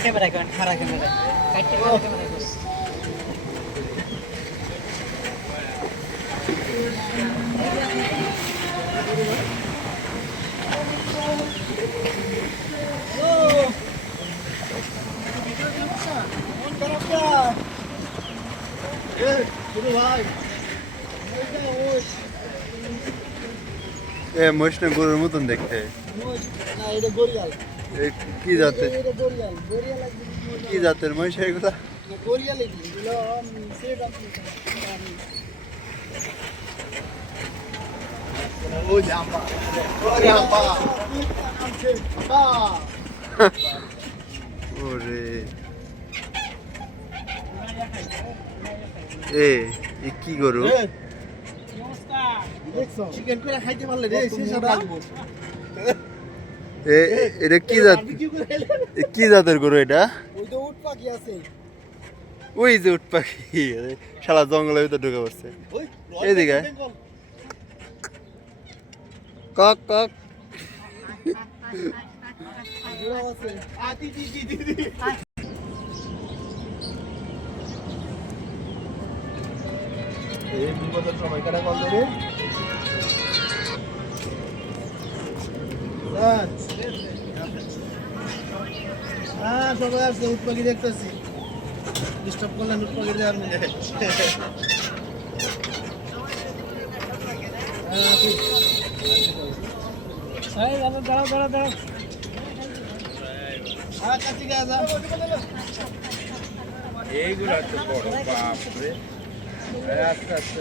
camera কেমন খারাপ camera কাটতে খারাপ ক্যামেরা বস এ মোষ না গরুর মতন দেখতে কি জাতের কি জাতের মহিষ এগুলা ওরে এ কি গরু চিকেন করে খাইতে পারলে রে এটা কি জাত কি জাতের গরু এটা ওই তো উট পাখি আছে ওই যে উট পাখি শালা জঙ্গলের ভিতরে ঢুকে পড়ছে এইদিকে কক কক এই বিপদের সময় কাটা কল ধরে হ্যাঁ সবাই আসছে উট পাখি দেখতেছি ডিস্টার্ব করলেন উট পাখি দেওয়ার মধ্যে দাঁড়াও দাঁড়াও দাঁড়াও হ্যাঁ কাছে গা এইগুলো তো বড় বাপরে আস্তে আস্তে